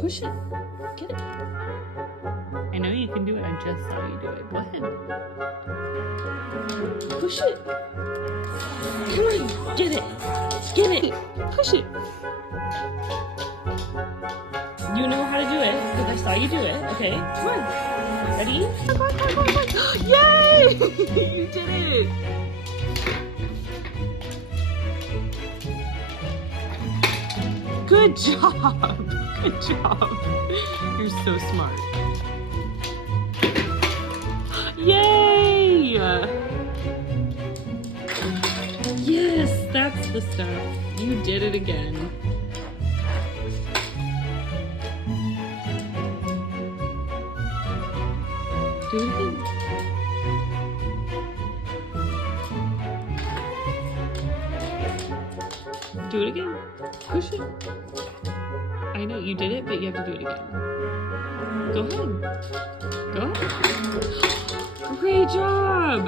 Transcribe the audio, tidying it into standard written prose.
Push it. Get it. I know you can do it. I just saw you do it. Go ahead. Push it. Come on. Get it. Get it. Push it. You know how to do it because I saw you do it. Okay. Come on. Ready? Come on, come on, come on. Yay! You did it. Good job. Good job. You're so smart. Yay! Yes, that's the stuff. You did it again. Do it again. Do it again. Push it. I know you did it, but you have to do it again. Go ahead. Go ahead. Great job.